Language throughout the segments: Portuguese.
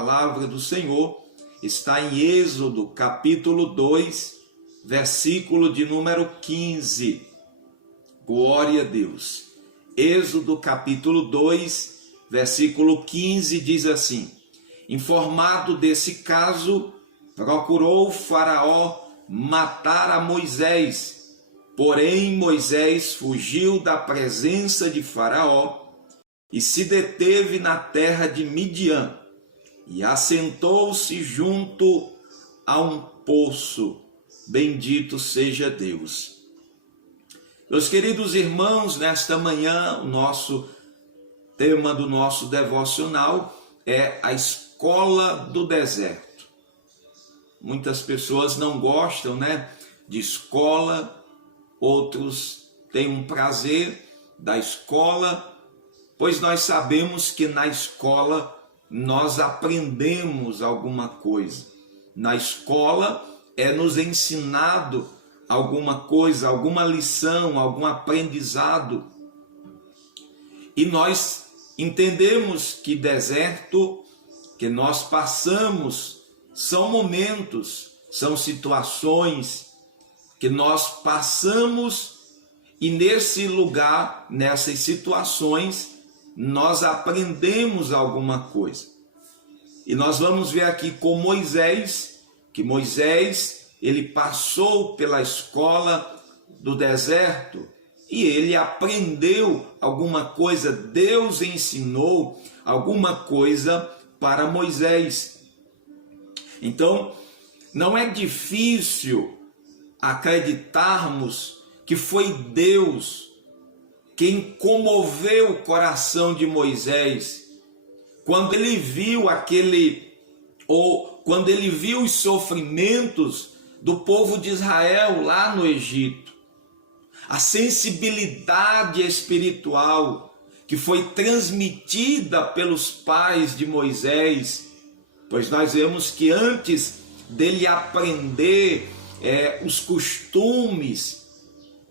palavra do Senhor está em Êxodo, capítulo 2, versículo de número 15. Glória a Deus. Êxodo, capítulo 2, versículo 15, diz assim: informado desse caso, procurou Faraó matar a Moisés, porém Moisés fugiu da presença de Faraó e se deteve na terra de Midian e assentou-se junto a um poço. Bendito seja Deus. Meus queridos irmãos, nesta manhã o nosso tema do nosso devocional é a escola do deserto. Muitas pessoas não gostam, de escola, outros têm um prazer da escola, pois nós sabemos que na escola nós aprendemos alguma coisa. Na escola é nos ensinado alguma coisa, alguma lição, algum aprendizado. E nós entendemos que deserto que nós passamos são momentos, são situações que nós passamos e nesse lugar, nessas situações, nós aprendemos alguma coisa. E nós vamos ver aqui com Moisés, que Moisés, ele passou pela escola do deserto e ele aprendeu alguma coisa, Deus ensinou alguma coisa para Moisés. Então, não é difícil acreditarmos que foi Deus quem comoveu o coração de Moisés quando ele viu quando ele viu os sofrimentos do povo de Israel lá no Egito. A sensibilidade espiritual que foi transmitida pelos pais de Moisés, pois nós vemos que antes dele aprender os costumes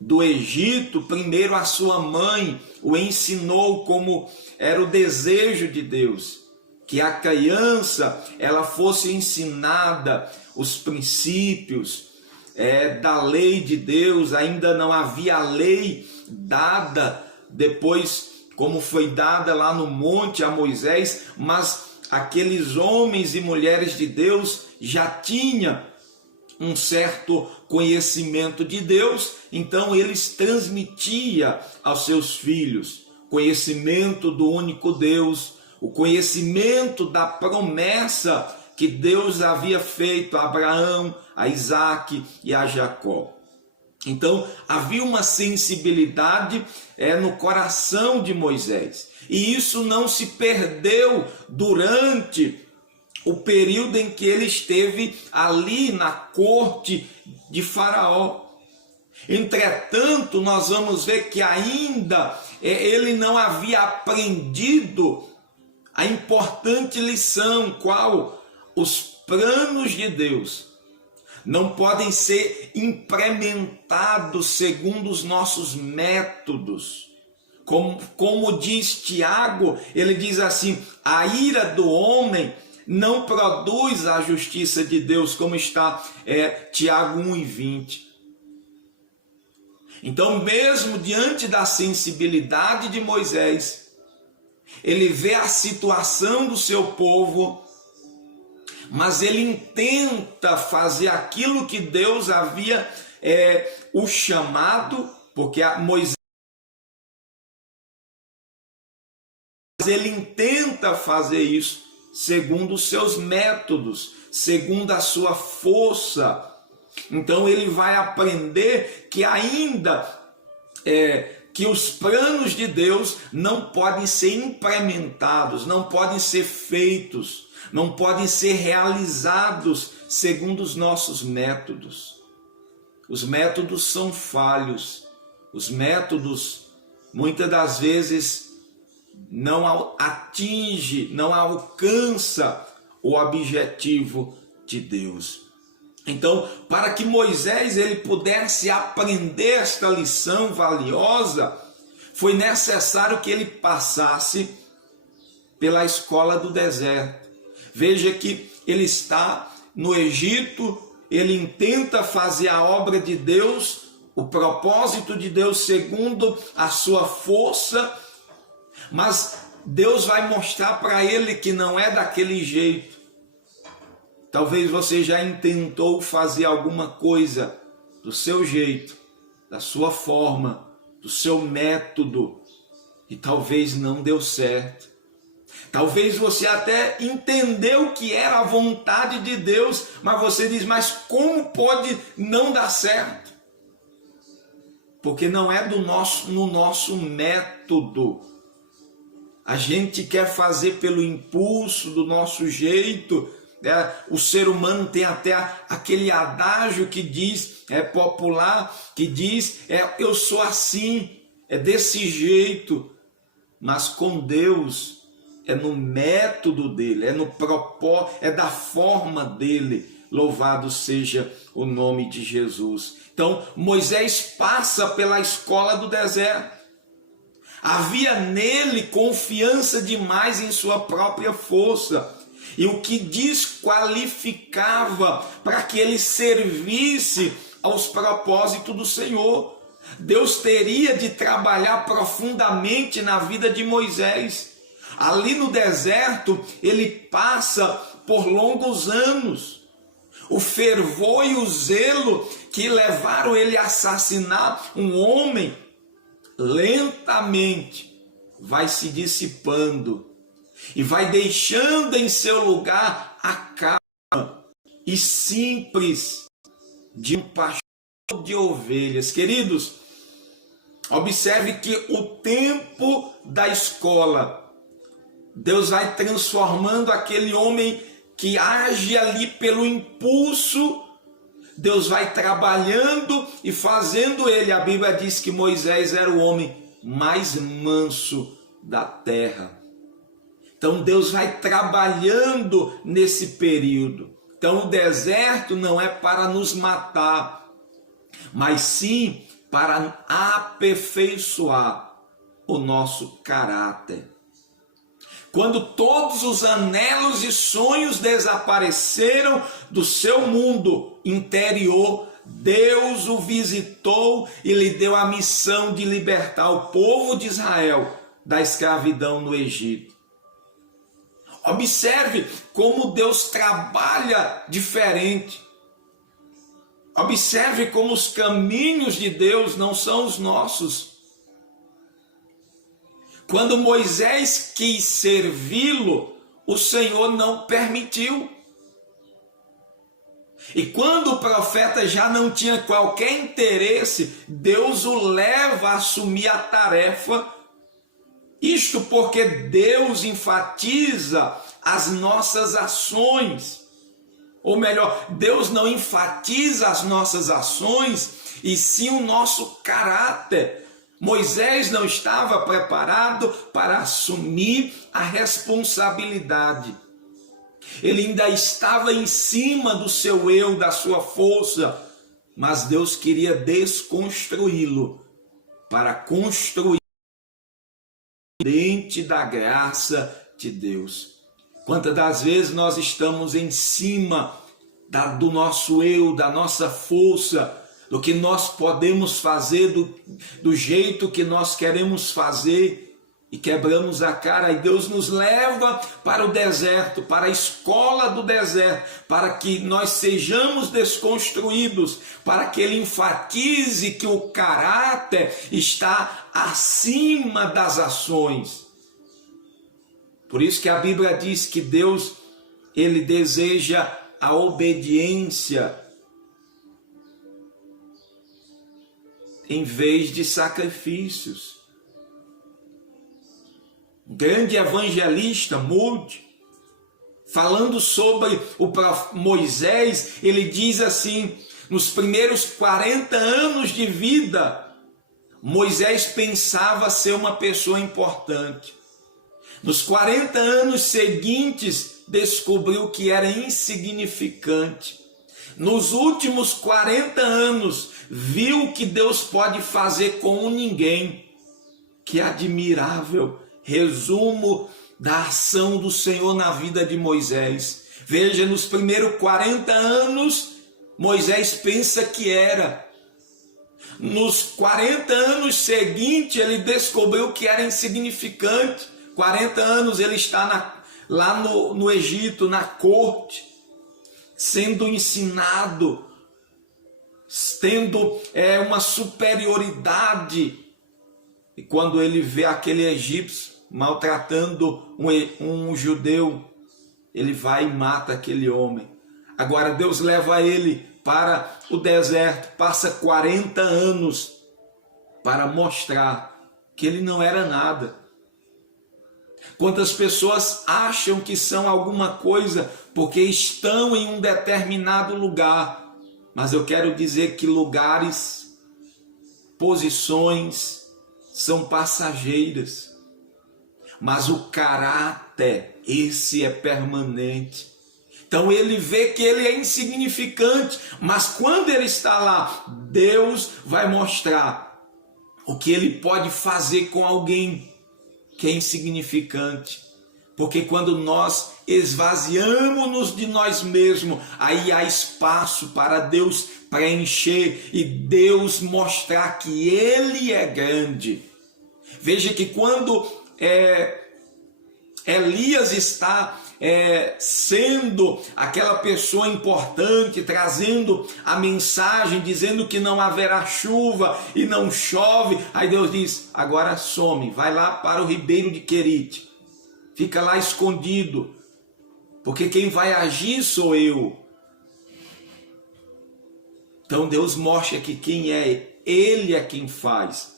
do Egito, primeiro a sua mãe o ensinou como era o desejo de Deus, que a criança ela fosse ensinada os princípios da lei de Deus. Ainda não havia a lei dada depois, como foi dada lá no monte a Moisés, mas aqueles homens e mulheres de Deus já tinham um certo conhecimento de Deus, então eles transmitiam aos seus filhos conhecimento do único Deus, o conhecimento da promessa que Deus havia feito a Abraão, a Isaque e a Jacó. Então havia uma sensibilidade no coração de Moisés, e isso não se perdeu durante o período em que ele esteve ali na corte de Faraó. Entretanto, nós vamos ver que ainda ele não havia aprendido a importante lição, qual? Os planos de Deus não podem ser implementados segundo os nossos métodos. Como diz Tiago, ele diz assim: a ira do homem não produz a justiça de Deus, como está Tiago 1:20. Então, mesmo diante da sensibilidade de Moisés, ele vê a situação do seu povo, mas ele tenta fazer aquilo que Deus havia o chamado, porque Moisés, ele tenta fazer isso segundo os seus métodos, segundo a sua força. Então ele vai aprender que ainda que os planos de Deus não podem ser implementados, não podem ser feitos, não podem ser realizados segundo os nossos métodos. Os métodos são falhos, os métodos muitas das vezes não atinge, não alcança o objetivo de Deus. Então, para que Moisés ele pudesse aprender esta lição valiosa, foi necessário que ele passasse pela escola do deserto, Veja que ele está no Egito, ele intenta fazer a obra de Deus, o propósito de Deus segundo a sua força, mas Deus vai mostrar para ele que não é daquele jeito. Talvez você já intentou fazer alguma coisa do seu jeito, da sua forma, do seu método, e talvez não deu certo. Talvez você até entendeu que era a vontade de Deus, mas você diz, mas como pode não dar certo? Porque não é no nosso método. A gente quer fazer pelo impulso, do nosso jeito. O ser humano tem até aquele adágio que diz, é popular, que diz, eu sou assim, é desse jeito. Mas com Deus, é no método dele, é no propósito, é da forma dele. Louvado seja o nome de Jesus. Então, Moisés passa pela escola do deserto. Havia nele confiança demais em sua própria força. E o que desqualificava para que ele servisse aos propósitos do Senhor. Deus teria de trabalhar profundamente na vida de Moisés. Ali no deserto, ele passa por longos anos. O fervor e o zelo que levaram ele a assassinar um homem, lentamente vai se dissipando e vai deixando em seu lugar a calma e simples de um pastor de ovelhas. Queridos, observe que o tempo da escola, Deus vai transformando aquele homem que age ali pelo impulso, Deus vai trabalhando e fazendo ele. A Bíblia diz que Moisés era o homem mais manso da terra. Então Deus vai trabalhando nesse período. Então o deserto não é para nos matar, mas sim para aperfeiçoar o nosso caráter. Quando todos os anelos e sonhos desapareceram do seu mundo interior, Deus o visitou e lhe deu a missão de libertar o povo de Israel da escravidão no Egito. Observe como Deus trabalha diferente. Observe como os caminhos de Deus não são os nossos. Quando Moisés quis servi-lo, o Senhor não permitiu. E quando o profeta já não tinha qualquer interesse, Deus o leva a assumir a tarefa. Isto porque Deus enfatiza as nossas ações. Ou melhor, Deus não enfatiza as nossas ações, e sim o nosso caráter. Moisés não estava preparado para assumir a responsabilidade. Ele ainda estava em cima do seu eu, da sua força, mas Deus queria desconstruí-lo para construir dentro da graça de Deus. Quantas das vezes nós estamos em cima do nosso eu, da nossa força, do que nós podemos fazer, do jeito que nós queremos fazer, e quebramos a cara, e Deus nos leva para o deserto, para a escola do deserto, para que nós sejamos desconstruídos, para que Ele enfatize que o caráter está acima das ações. Por isso que a Bíblia diz que Deus, Ele deseja a obediência em vez de sacrifícios. Um grande evangelista, Moody, falando sobre o Moisés, ele diz assim: nos primeiros 40 anos de vida, Moisés pensava ser uma pessoa importante. Nos 40 anos seguintes, descobriu que era insignificante. Nos últimos 40 anos, viu o que Deus pode fazer com ninguém. Que admirável resumo da ação do Senhor na vida de Moisés. Veja, nos primeiros 40 anos, Moisés pensa que era. Nos 40 anos seguintes, ele descobriu que era insignificante. 40 anos ele está lá no Egito, na corte, sendo ensinado, tendo uma superioridade. E quando ele vê aquele egípcio maltratando um judeu, ele vai e mata aquele homem. Agora Deus leva ele para o deserto, passa 40 anos para mostrar que ele não era nada. Quantas pessoas acham que são alguma coisa porque estão em um determinado lugar, mas eu quero dizer que lugares, posições são passageiras, mas o caráter, esse é permanente. Então ele vê que ele é insignificante, mas quando ele está lá, Deus vai mostrar o que ele pode fazer com alguém que é insignificante. Porque quando nós esvaziamos-nos de nós mesmos, aí há espaço para Deus preencher e Deus mostrar que Ele é grande. Veja que quando Elias está sendo aquela pessoa importante, trazendo a mensagem, dizendo que não haverá chuva e não chove, aí Deus diz, agora some, vai lá para o ribeiro de Querite, fica lá escondido, porque quem vai agir sou eu. Então Deus mostra que quem é, Ele é quem faz.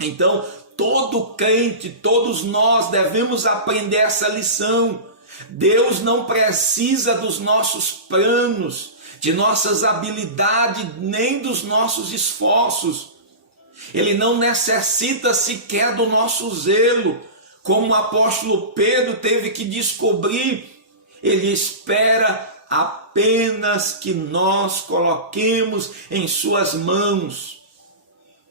Então todo crente, todos nós devemos aprender essa lição. Deus não precisa dos nossos planos, de nossas habilidades, nem dos nossos esforços. Ele não necessita sequer do nosso zelo, como o apóstolo Pedro teve que descobrir. Ele espera apenas que nós coloquemos em suas mãos,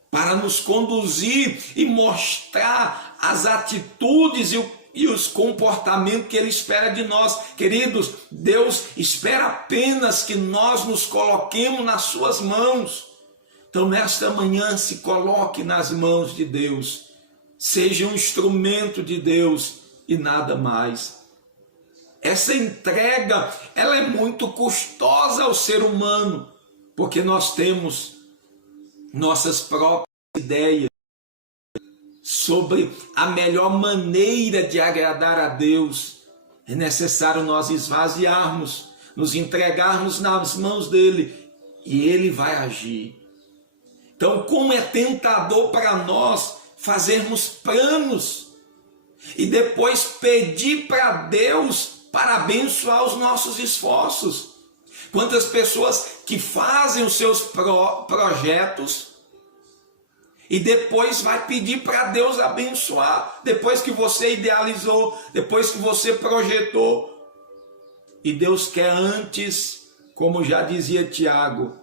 para nos conduzir e mostrar as atitudes e os comportamentos que Ele espera de nós. Queridos, Deus espera apenas que nós nos coloquemos nas suas mãos. Então nesta manhã se coloque nas mãos de Deus, seja um instrumento de Deus e nada mais. Essa entrega, ela é muito custosa ao ser humano, porque nós temos nossas próprias ideias sobre a melhor maneira de agradar a Deus. É necessário nós esvaziarmos, nos entregarmos nas mãos dele e ele vai agir. Então, como é tentador para nós fazermos planos e depois pedir para Deus para abençoar os nossos esforços. Quantas pessoas que fazem os seus projetos e depois vai pedir para Deus abençoar, depois que você idealizou, depois que você projetou. E Deus quer antes, como já dizia Tiago,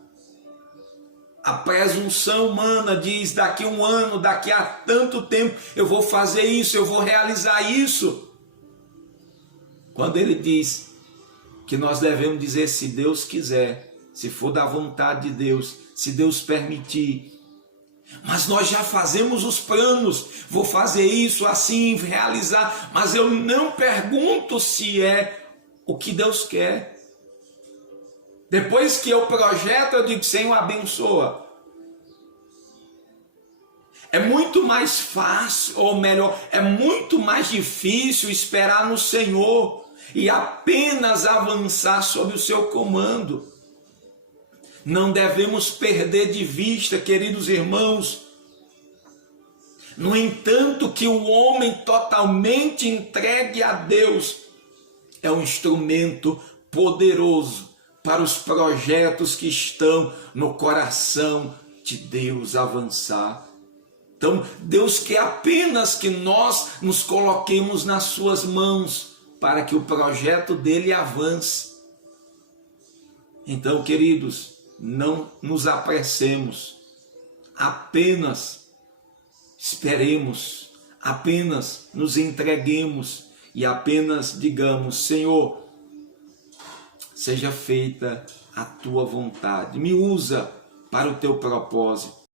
a presunção humana diz, daqui a um ano, daqui a tanto tempo, eu vou fazer isso, eu vou realizar isso. Quando ele diz que nós devemos dizer, se Deus quiser, se for da vontade de Deus, se Deus permitir. Mas nós já fazemos os planos, vou fazer isso assim, realizar, mas eu não pergunto se é o que Deus quer. Depois que eu projeto, eu digo, Senhor, abençoa. É muito mais fácil, ou melhor, é muito mais difícil esperar no Senhor e apenas avançar sob o seu comando. Não devemos perder de vista, queridos irmãos, no entanto, que o homem totalmente entregue a Deus é um instrumento poderoso para os projetos que estão no coração de Deus avançar. Então, Deus quer apenas que nós nos coloquemos nas suas mãos para que o projeto dele avance. Então, queridos, não nos apressemos, apenas esperemos, apenas nos entreguemos e apenas digamos: Senhor, seja feita a tua vontade, me usa para o teu propósito.